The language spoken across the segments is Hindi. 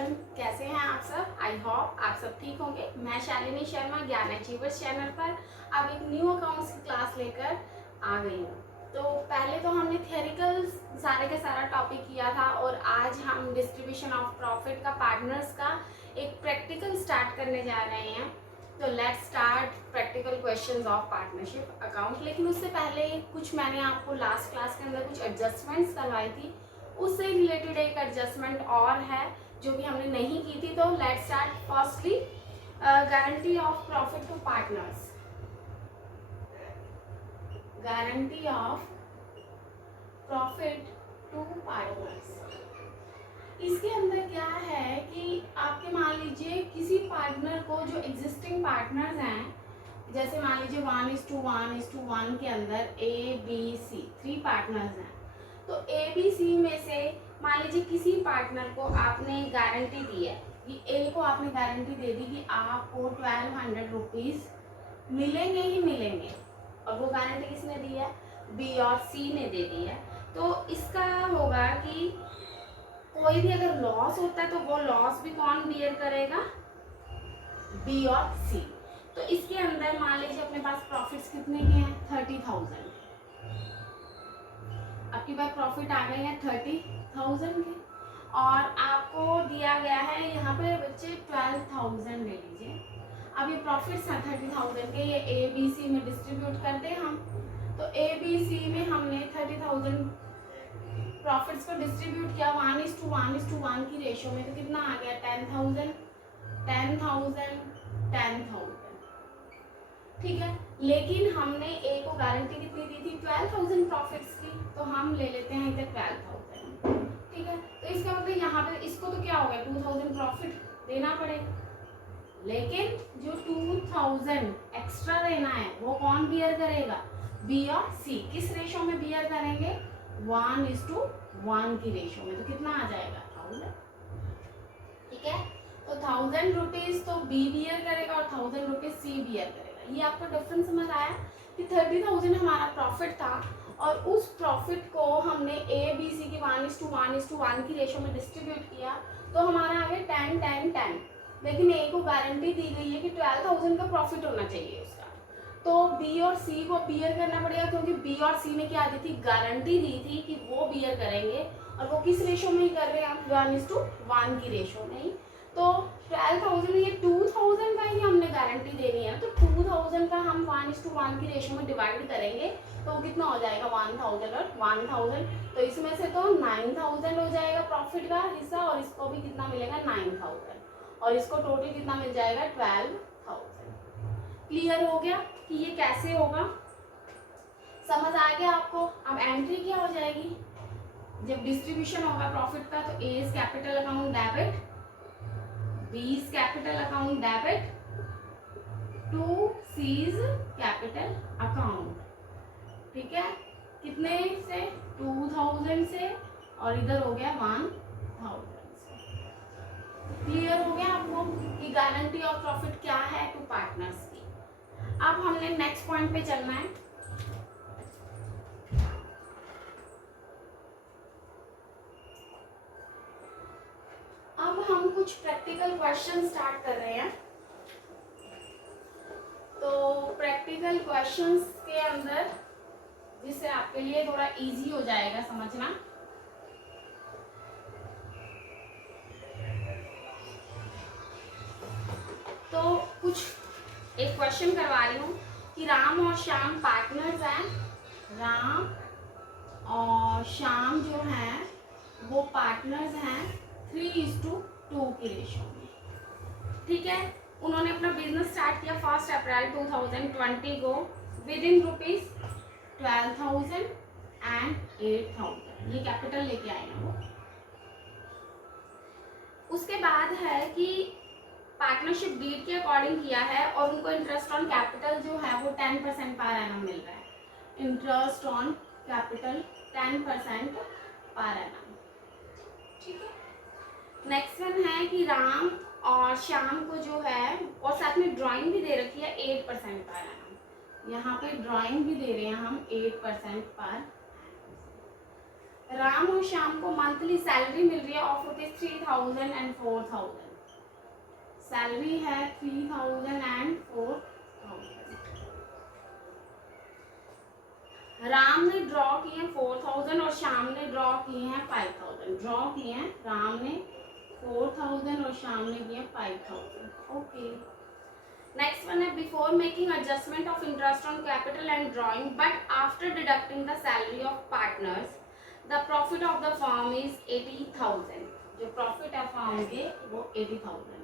एवरीवन, कैसे हैं आप सब। आई होप आप सब ठीक होंगे। मैं शालिनी शर्मा ज्ञान अचीवर्स चैनल पर अब एक न्यू अकाउंट्स की क्लास लेकर आ गई हूँ। तो पहले तो हमने थियोरिकल सारे का सारा टॉपिक किया था और आज हम डिस्ट्रीब्यूशन ऑफ प्रॉफिट का पार्टनर्स का एक प्रैक्टिकल स्टार्ट करने जा रहे हैं। तो let's start practical questions of partnership account. लेकिन उससे पहले कुछ मैंने आपको लास्ट क्लास के अंदर कुछ एडजस्टमेंट्स करवाई थी, उससे रिलेटेड एक एडजस्टमेंट और है जो कि हमने नहीं की थी। तो let's start. Firstly, guarantee of profit to partners. Guarantee of profit to partners, इसके अंदर क्या है कि आपके मान लीजिए किसी पार्टनर को, जो एग्जिस्टिंग पार्टनर्स हैं, जैसे मान लीजिए 1:1:1 के अंदर ABC 3 पार्टनर्स हैं। तो ABC में से मान लीजिए किसी पार्टनर को आपने गारंटी दी है कि A को आपने गारंटी दे दी कि आपको 1200 रुपीज़ मिलेंगे ही मिलेंगे, और वो गारंटी किसने दी है? B और C ने दे दी है। तो इसका होगा कि कोई भी अगर लॉस होता है तो वो लॉस भी कौन बियर करेगा? B और C। तो इसके अंदर मान लीजिए अपने पास प्रॉफिट्स कितने के हैं? 30,000। आपके पास प्रॉफिट आ गए हैं 30,000 के, और आपको दिया गया है यहाँ पे बच्चे 12,000 ले लीजिए। अब ये प्रॉफिट्स हैं 30,000 के, ये ABC में डिस्ट्रीब्यूट कर दें हम। तो ABC में हमने 30,000 प्रॉफिट्स को डिस्ट्रीब्यूट किया 1:1:1 की रेशो में। तो कितना आ गया? 10,000 10,000 10,000। ठीक है, लेकिन हमने A को गारंटी कितनी दी थी? 12,000 प्रॉफिट्स की। तो हम ले लेते हैं इधर 12,000। ठीक है, तो इसका मतलब यहाँ पे इसको तो क्या होगा? 2,000 प्रॉफिट देना पड़ेगा। लेकिन जो 2,000 एक्स्ट्रा देना है वो कौन बियर करेगा? B और C। किस रेशो में बियर करेंगे? 1:1 की रेशो में। तो कितना आ जाएगा? 1000। ठीक है, तो 1000 रुपीज तो B बियर करेगा और 1000 रुपीज C बियर करेगा। ये आपको डिफरेंस समझ आया कि 30,000 हमारा प्रॉफिट था और उस प्रॉफिट को हमने ABC की 1:1:1 की रेशो में डिस्ट्रीब्यूट किया, तो हमारा आ गया 10 10 10। लेकिन A को गारंटी दी गई है कि 12,000 का प्रॉफिट होना चाहिए उसका। तो B और C को बियर करना पड़ेगा, क्योंकि B और C ने क्या दी थी? गारंटी दी थी कि वो बियर करेंगे, और वो किस रेशो में ही कर रहे हैं? आप 1:1 की रेशो में ही। तो 12,000 ये 2,000 का ही हमने गारंटी देनी है, तो 2,000 का हम 1:1 की रेशो में डिवाइड करेंगे तो कितना हो जाएगा? 1,000 और 1,000। तो इसमें से तो 9,000 हो जाएगा प्रॉफिट का हिस्सा, और इसको भी कितना मिलेगा? 9,000, और इसको टोटल कितना मिल जाएगा? 12,000। क्लियर हो गया कि ये कैसे होगा? समझ आ गया आपको? अब एंट्री क्या हो जाएगी जब डिस्ट्रीब्यूशन होगा प्रॉफिट का? तो A is capital account debit, B is capital account debit to C is capital account। ठीक है, कितने से? 2,000 से, और इधर हो गया 1,000 से। क्लियर हो गया आपको कि गारंटी ऑफ प्रॉफिट क्या है टू पार्टनर्स की। अब हमने नेक्स्ट पॉइंट पे चलना है। अब हम कुछ प्रैक्टिकल क्वेश्चन स्टार्ट कर रहे हैं। तो प्रैक्टिकल क्वेश्चंस के अंदर, जिससे आपके लिए थोड़ा इजी हो जाएगा समझना, तो कुछ एक क्वेश्चन करवा रही हूँ कि राम और श्याम पार्टनर्स हैं। राम और श्याम जो हैं वो पार्टनर्स हैं 3:2 की रेशो में। ठीक है, उन्होंने अपना बिजनेस स्टार्ट किया 1 अप्रैल 2020 को विद इन ₹12,000 एंड 8,000। ये कैपिटल लेके आए हैं वो। उसके बाद है कि पार्टनरशिप डीड के अकॉर्डिंग किया है, और उनको इंटरेस्ट ऑन कैपिटल जो है वो 10% पर एनम मिल रहा है। Interest on capital 10% per annum. ठीक है, नेक्स्ट वन है कि राम और श्याम को जो है, और साथ में ड्राइंग भी दे रखी है 8% पर एनम। यहाँ पे ड्राइंग भी दे रहे हैं हम 8% पर। राम और श्याम को मंथली सैलरी मिल रही है ऑफ रुपीज 3000 एंड 4000। सैलरी है 3000 एंड 4000। राम ने ड्रॉ किए 4000 और श्याम ने ड्रॉ किए हैं 5000। ड्रॉ किए हैं राम ने 4000 और श्याम ने किए 5000। ओके, नेक्स्ट वन है before making adjustment of interest on capital and drawing but after deducting the salary of partners the profit of the firm is 80,000। जो प्रॉफिट है फर्म के वो 80,000 है।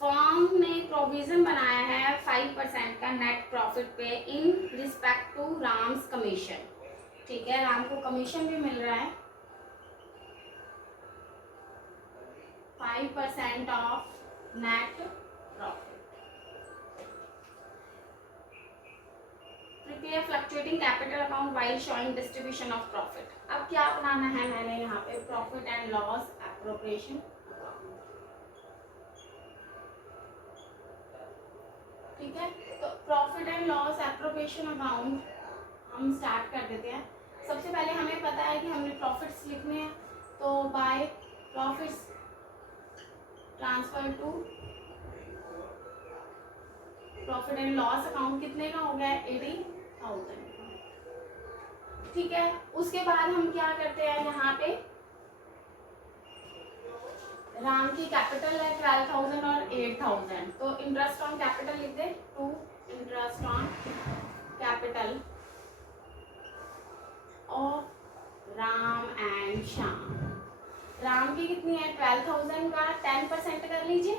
फर्म ने प्रोविजन बनाया है 5% का नेट प्रॉफिट पे in respect to Ram's commission. ठीक है, राम को कमीशन भी मिल रहा है 5% of net profit. Prepare fluctuating capital account while showing distribution of profit. अब क्या बनाना है मैंने यहाँ पे profit and loss appropriation account. ठीक है, तो profit and loss appropriation account हम स्टार्ट कर देते हैं। सबसे पहले हमें पता है कि हमने प्रॉफिट्स लिखने हैं, तो by profits transfer to profit and loss account कितने का हो गया है 80,000। ठीक है, उसके बाद हम क्या करते हैं यहाँ पे राम की कैपिटल है 12,000 और 8,000, तो इंटरेस्ट ऑन कैपिटल लिख दे to interest on capital of Ram and Shyam. Ram की कितनी है 12,000 का 10% कर लीजिए।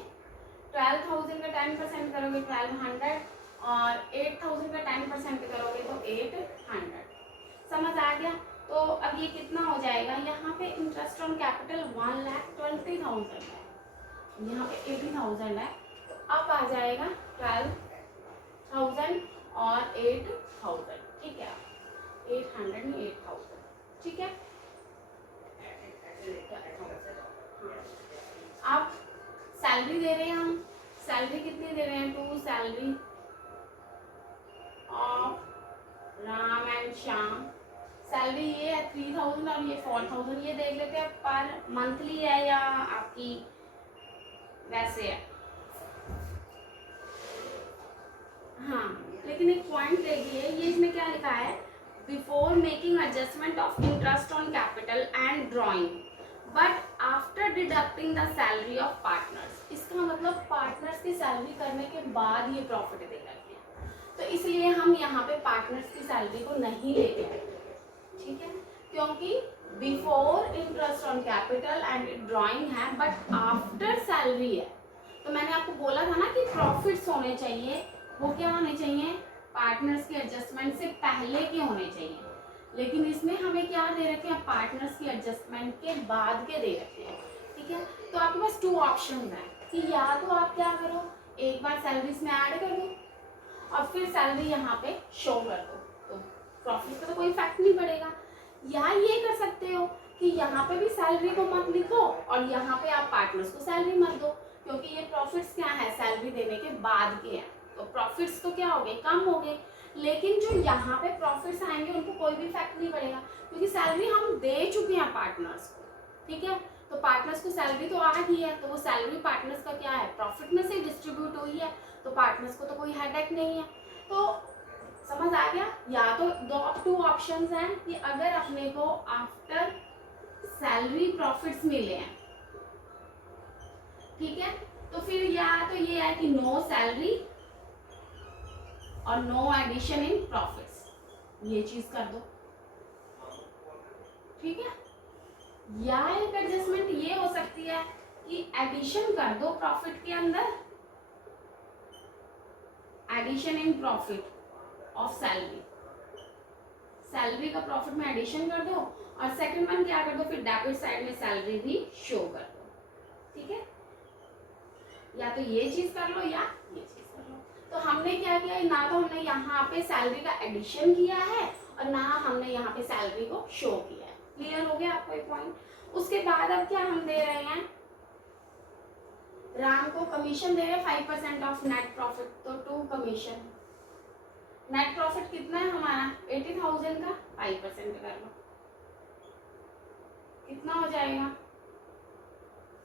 12,000 का 10% करोगे 1200 और 8,000 का 10% करोगे तो 800। समझ आ गया? तो अब ये कितना हो जाएगा, यहाँ पे इंटरेस्ट ऑन कैपिटल 1,20,000 है, यहाँ पे 80,000 है, तो अब आ जाएगा 12,000 और 8,000। ठीक है, 800 में 8,000। ठीक है, अब सैलरी दे रहे हैं हम, सैलरी कितनी दे रहे हैं to salary of Ram and Shyam. Salary ये है 3,000 और ये 4,000। ये देख लेते हैं पर मंथली है या आपकी वैसे है। हाँ, लेकिन एक पॉइंट देखिए, ये इसमें क्या लिखा है before making adjustment of interest on capital and drawing but after deducting the salary of partners. इसका मतलब पार्टनर्स की सैलरी करने के बाद ये प्रॉफिट दे रखे हैं, तो इसलिए हम यहाँ पे पार्टनर्स की सैलरी को नहीं लेते हैं। ठीक है, क्योंकि before interest on capital and drawing है बट आफ्टर सैलरी है। तो मैंने आपको बोला था ना कि प्रॉफिट्स होने चाहिए, वो क्या होने चाहिए पार्टनर्स के एडजस्टमेंट से पहले के होने चाहिए, लेकिन इसमें हमें क्या दे रखे हैं पार्टनर्स की एडजस्टमेंट के बाद के दे रखे हैं। ठीक है, तो आपके पास 2 ऑप्शन हैं कि या तो आप क्या करो एक बार सैलरीज में ऐड कर दो और फिर सैलरी यहाँ पे शो कर दो, तो प्रॉफिट का तो कोई इफेक्ट नहीं पड़ेगा। या ये कर सकते हो कि यहाँ पे भी सैलरी को मत लिखो और यहाँ पे आप पार्टनर्स को सैलरी मत दो, क्योंकि ये प्रॉफिट्स क्या है सैलरी देने के बाद के हैं, तो प्रॉफिट्स तो क्या हो गए कम हो गए, लेकिन जो यहाँ पे प्रॉफिट्स आएंगे उनको कोई भी इफेक्ट नहीं पड़ेगा क्योंकि सैलरी हम दे चुके हैं पार्टनर्स को। ठीक है, तो पार्टनर्स को सैलरी तो आ गई है, तो वो सैलरी पार्टनर्स का क्या है प्रॉफिट में से डिस्ट्रीब्यूट हुई है, तो पार्टनर्स को तो कोई हेडेक नहीं है। तो समझ आ गया? या तो 2 ऑप्शंस हैं कि अगर अपने को आफ्टर सैलरी प्रॉफिट्स मिले हैं, ठीक है, तो फिर या तो ये है कि नो सैलरी और नो एडिशन इन प्रॉफिट्स, ये चीज कर दो। ठीक है, या एक एडजस्टमेंट ये हो सकती है कि एडिशन कर दो प्रॉफिट के अंदर, addition in profit of salary, salary का प्रॉफिट में एडिशन कर दो और सेकंड वन क्या कर दो फिर डेबिट साइड में सैलरी भी शो कर दो। ठीक है, या तो ये चीज कर लो या ये चीज कर लो। तो हमने क्या किया, ना तो हमने यहाँ पे सैलरी का एडिशन किया है और ना हमने यहाँ पे सैलरी को शो किया है। क्लियर हो गया आपको एक पॉइंट? उसके बाद अब क्या हम दे रहे हैं, राम को कमीशन दे रहे हैं 5% ऑफ नेट प्रॉफिट, तो टू कमीशन नेट प्रॉफिट कितना है हमारा 80,000 का 5% कर लो, कितना हो जाएगा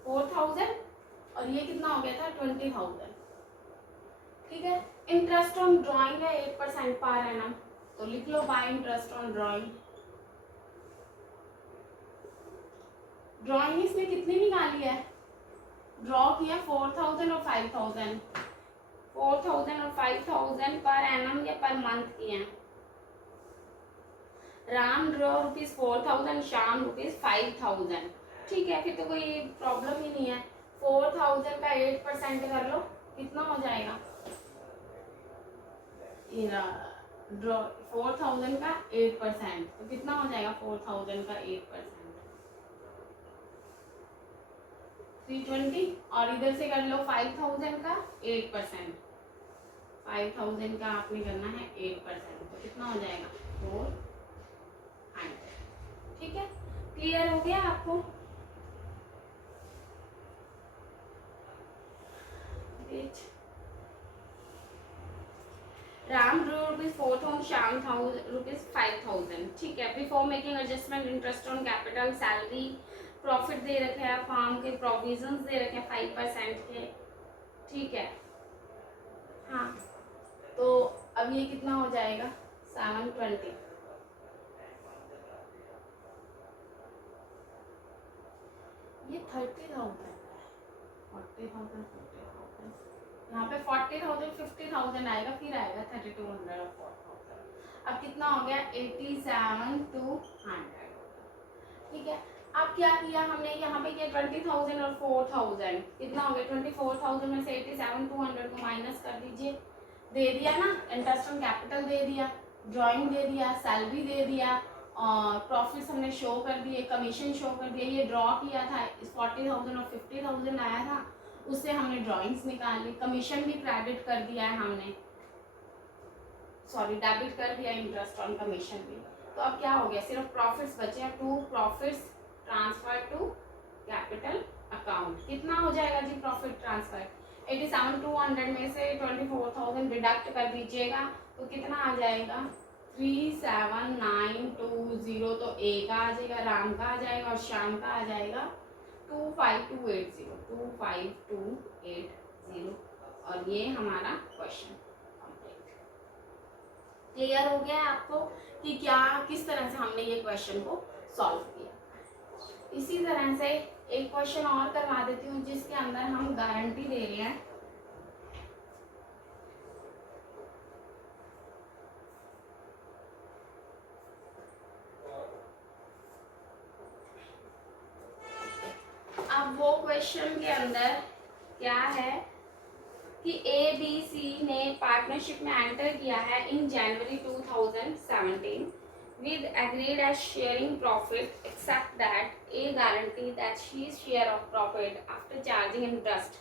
4,000 और ये कितना हो गया था 20,000। ठीक है। इंटरेस्ट ऑन ड्राइंग है 8% पर एनम, तो लिख लो by interest on drawing. Drawing इसने कितनी निकाली है, ड्रॉ किया 4,000 और 5,000, 4,000 और 5,000 पर एनम या पर मंथ की हैं। राम ड्रॉ ₹4,000, शाम ₹5,000। ठीक है, फिर तो कोई प्रॉब्लम ही नहीं है। 4,000 का 8% कर लो, कितना हो जाएगा ड्रॉ 4,000 का 8%, तो कितना हो जाएगा 4,000 का 8% 320, और इधर से कर लो 5,000 का 8%, 5,000 का आपने करना है 8%, तो कितना हो जाएगा 400। ठीक है, क्लियर हो गया आपको। राम ड्रू ₹4,000, शाम ₹5,000। ठीक है, before making adjustment interest on capital, salary, profit दे रखे हैं, फार्म के प्रोविजंस दे रखे हैं 5% के। ठीक है, हाँ, तो अब ये कितना हो जाएगा 720। ये 30,000 40,000 40,000, यहाँ पे 40,000 50,000 आएगा, फिर आएगा 3,200 और 4,000। अब कितना हो गया 87 to 100। ठीक है, अब क्या किया हमने यहाँ पे किया 20,000 और 4,000, कितना हो गया 24,000 में से 87 to 100 को माइनस कर दीजिए। दे दिया ना, इंटरेस्ट ऑन कैपिटल दे दिया, ड्राइंग दे दिया, सैलरी दे दिया, और प्रॉफिट्स हमने शो कर दिए, कमीशन शो कर दिया। ये ड्रॉ किया था 40,000 और 50,000 आया था, उससे हमने ड्राइंग्स निकाल ली, कमीशन भी क्रेडिट कर दिया है हमने, सॉरी डेबिट कर दिया इंटरेस्ट ऑन कमीशन भी। तो अब क्या हो गया, सिर्फ प्रॉफिट्स बचे हैं, to profits transfer to capital account. कितना हो जाएगा जी प्रॉफिट ट्रांसफर, 87 to 100 में से 24,000 डिडक्ट कर दीजिएगा, तो कितना आ जाएगा 37920, तो ए का आ जाएगा, राम का आ जाएगा और श्याम का आ जाएगा 25280, और ये हमारा क्वेश्चन कंप्लीट। क्लियर हो गया आपको कि क्या किस तरह से हमने ये क्वेश्चन को सॉल्व किया। इसी तरह से एक क्वेश्चन और करवा देती हूँ जिसके अंदर हम गारंटी दे रहे हैं। अब वो क्वेश्चन के अंदर क्या है कि ABC ने पार्टनरशिप में एंटर किया है इन जनवरी 2017 with agreed as sharing profit, except that A guarantee that his share of profit after charging interest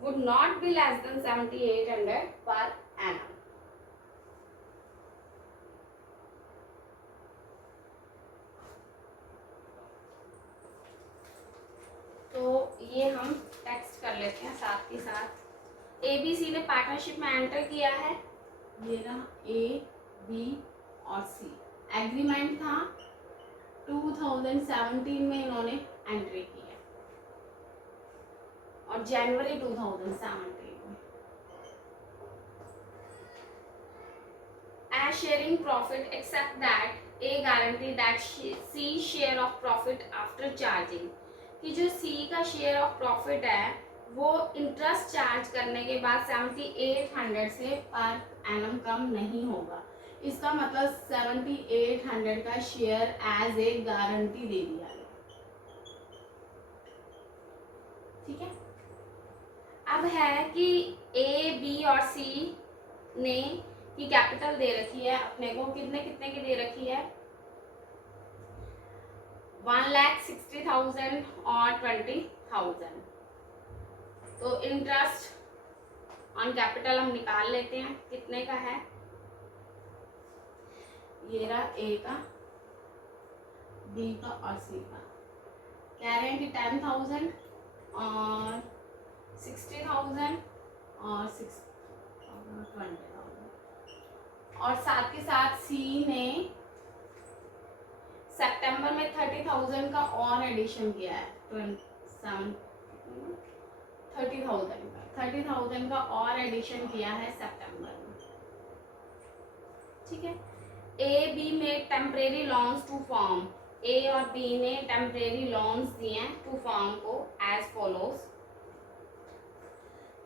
would not be less than 7,800 per annum. तो ये हम टेक्स्ट कर लेते हैं साथ ही साथ। ABC ने पार्टनरशिप में एंटर किया है, ये रहा A, B और C। एग्रीमेंट था 2017 में इन्होंने एंट्री की है, और जनवरी 2017 में। As sharing profit except that A guarantee that C share of profit after charging, कि जो C का शेयर ऑफ प्रॉफिट है वो इंटरेस्ट चार्ज करने के बाद 7,800 से पर एनम कम नहीं होगा। इसका मतलब 7,800 का शेयर एज ए गारंटी दे दिया गया। ठीक है, अब है कि A, B और C ने की कैपिटल दे रखी है अपने को, कितने कितने की दे रखी है 1,60,000 और 20,000। तो इंटरेस्ट ऑन कैपिटल हम निकाल लेते हैं, कितने का है, ये रहा A का, B का और C का। कह रहे हैं कि 10,000 और 60,000 और 20,000। और साथ के साथ सी ने सितंबर में 30,000 का और एडिशन किया है, 30,000 का और एडिशन किया है सितंबर में। ठीक है। ए बी में टेम्परेरी लोन्स टू फॉर्म, ए और बी ने टेम्परेरी लोन्स दिए हैं टू फॉर्म को एज फॉलोज।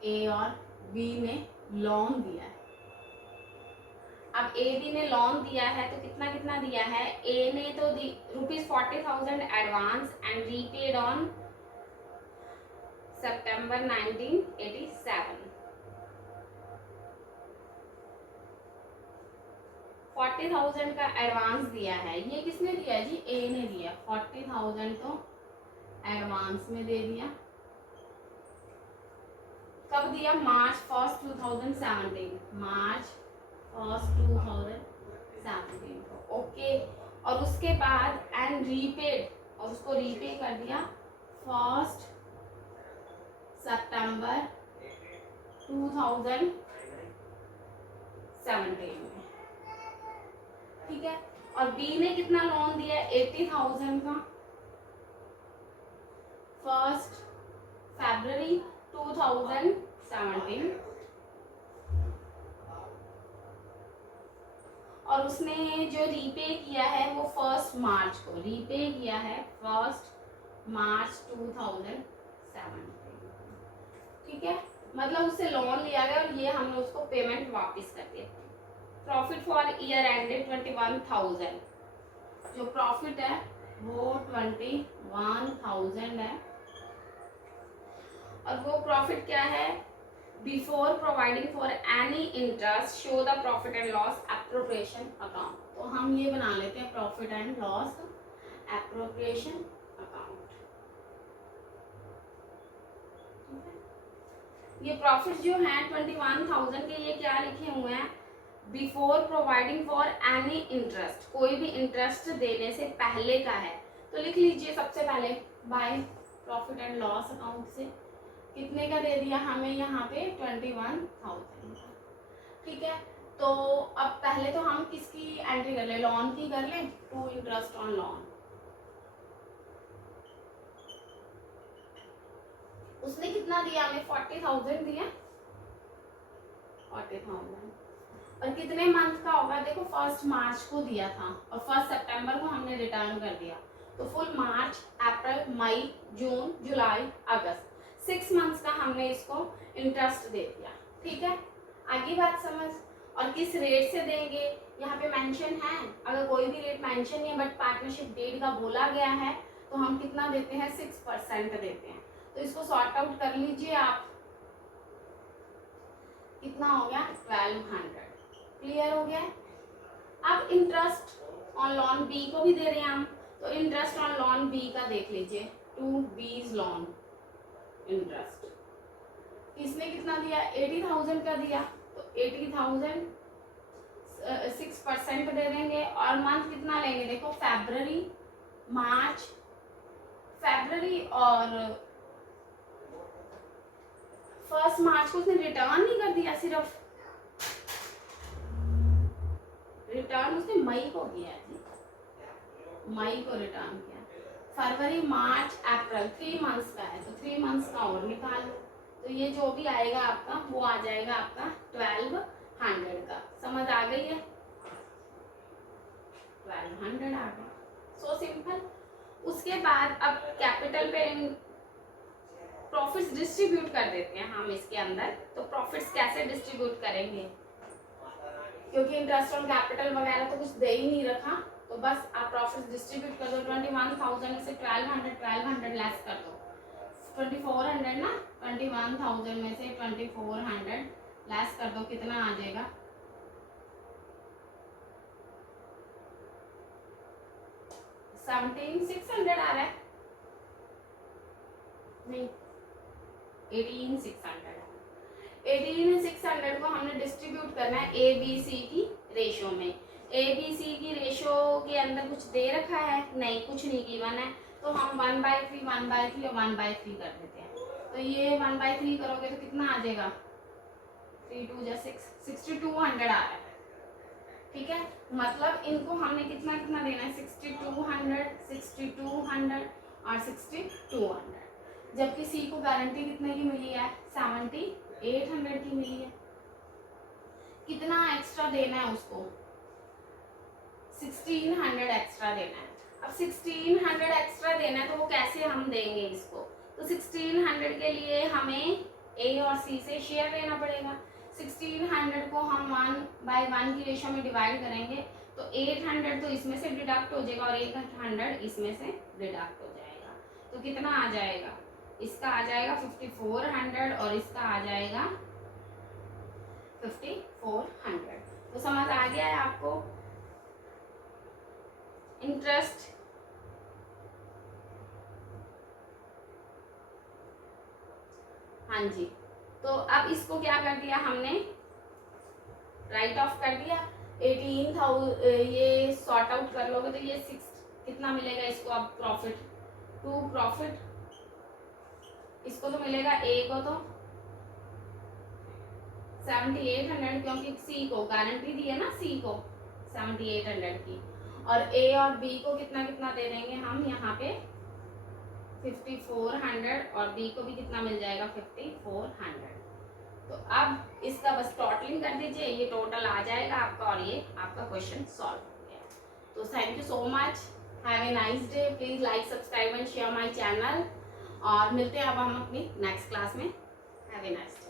ए और बी ने लोन दिया है। अब ए बी ने लोन दिया है तो कितना कितना दिया है, ए ने तो ₹40,000 एडवांस एंड रीपेड ऑन सितंबर 1987। 40,000 का एडवांस दिया है। ये किसने दिया जी, ए ने दिया। 40,000 तो एडवांस में दे दिया। कब दिया, मार्च 1, 2017, मार्च 1, 2017 को। ओके। और उसके बाद एंड रीपेड, और उसको रीपे कर दिया 1 सितंबर 2017 में। ठीक है। और बी ने कितना लोन दिया, 80,000 का 1 फरवरी 2017। और उसने जो रीपे किया है वो 1 मार्च को रीपे किया है, 1 मार्च 2017। ठीक है। मतलब उससे लोन लिया गया और ये हमने उसको पेमेंट वापस कर दिया। प्रॉफिट फॉर ईयर एंडेड 21,000, जो प्रॉफिट है वो 21,000 है। और वो प्रॉफिट क्या है, before providing for any interest show the profit and loss appropriation account. तो हम ये बना लेते हैं profit and loss appropriation account. ये प्रॉफिट जो है 21,000 के, ये क्या लिखे हुए हैं, before providing for any interest, कोई भी इंटरेस्ट देने से पहले का है। तो लिख लीजिए सबसे पहले by profit and loss account से कितने का दे दिया हमें यहाँ पे 21,000। ठीक है। तो अब पहले तो हम किसकी एंट्री कर ले, लोन की कर ले, टू इंटरेस्ट ऑन लोन। उसने कितना दिया हमें, 40,000 दिया, 40,000। और कितने मंथ का होगा, देखो 1 मार्च को दिया था और 1 सितंबर को हमने रिटर्न कर दिया। तो फुल मार्च, अप्रैल, मई, जून, जुलाई, अगस्त, 6 मंथ्स का हमने इसको इंटरेस्ट दे दिया। ठीक है। आगे बात समझ। और किस रेट से देंगे यहाँ पे मेंशन है, अगर कोई भी रेट मेंशन नहीं है बट पार्टनरशिप डेट का बोला गया है तो हम कितना देते हैं, 6% देते हैं। तो इसको सॉर्ट आउट कर लीजिए आप, कितना हो गया 1200। क्लियर हो गया। अब इंटरेस्ट ऑन लोन बी को भी दे रहे हैं हम, तो इंटरेस्ट ऑन लोन बी का देख लीजिए, टू बीज लोन इंटरेस्ट किसने कितना दिया, 80,000 का दिया। तो 80,000 6% दे देंगे। और मंथ कितना लेंगे, देखो फरवरी, मार्च, फरवरी और 1 मार्च को उसने रिटर्न नहीं कर दिया, सिर्फ रिटर्न उसने मई को किया जी, मई को रिटर्न किया। फरवरी, मार्च, अप्रैल 3 मंथ्स का है, तो 3 मंथ्स का और निकाल लो। तो ये जो भी आएगा आपका वो आ जाएगा आपका 1200 का। समझ आ गई है, 1200 आ गया। So simple. उसके बाद अब कैपिटल पे प्रॉफिट्स डिस्ट्रीब्यूट कर देते हैं हम इसके अंदर। तो प्रॉफिट्स कैसे डिस्ट्रीब्यूट करेंगे, क्योंकि इंटरेस्ट ऑन कैपिटल वगैरह तो कुछ दे ही नहीं रखा, तो बस आप प्रॉफिट्स डिस्ट्रीब्यूट कर दो। 21,000 में से 1200 लेस कर दो, 2400 ना, 21,000 में से 2400 लेस कर दो, कितना आ जाएगा, 17,600 आ रहा है, नहीं 18,600। 18,600 को हमने डिस्ट्रीब्यूट करना है ए बी सी की रेशो में। ए बी सी की रेशो के अंदर कुछ दे रखा है, नहीं कुछ नहीं गिवन है, तो हम 1/3 1/3 और 1/3 कर देते हैं। तो ये 1/3 करोगे तो कितना आ जाएगा, 3 2 6, 6200 आ रहा है। ठीक है, मतलब इनको हमने कितना कितना देना है, 6200, 6200 और 6200, जबकि सी को गारंटी कितने की मिली है, 7800 की मिली है। कितना एक्स्ट्रा देना है उसको, 1600 एक्स्ट्रा देना है। अब 1600 एक्स्ट्रा देना है तो वो कैसे हम देंगे इसको, तो 1600 के लिए हमें ए और सी से शेयर लेना पड़ेगा। 1600 को हम 1/1 की रेशो में डिवाइड करेंगे तो 800 तो इसमें से डिडक्ट हो जाएगा और 800 इसमें से डिडक्ट हो जाएगा। तो कितना आ जाएगा, इसका आ जाएगा 5400 और इसका आ जाएगा 5400। तो समझ आ गया है आपको इंटरेस्ट। हाँ जी, तो अब इसको क्या कर दिया हमने, राइट ऑफ कर दिया। 18,000 ये सॉर्ट आउट कर लोगे तो ये 6 कितना मिलेगा इसको, अब प्रॉफिट टू प्रॉफिट, इसको तो मिलेगा ए को तो 7800, क्योंकि सी को गारंटी दी है ना, सी को 7800 की, और ए और बी को कितना कितना दे देंगे हम यहाँ पे 5400 और बी को भी कितना मिल जाएगा 5400। तो अब इसका बस टोटलिंग कर दीजिए, ये टोटल आ जाएगा आपका और ये आपका क्वेश्चन सॉल्व हो गया। तो thank you so much, have a nice day, please like subscribe and share my channel, और मिलते हैं अब हम अपनी नेक्स्ट क्लास में। Have a nice day.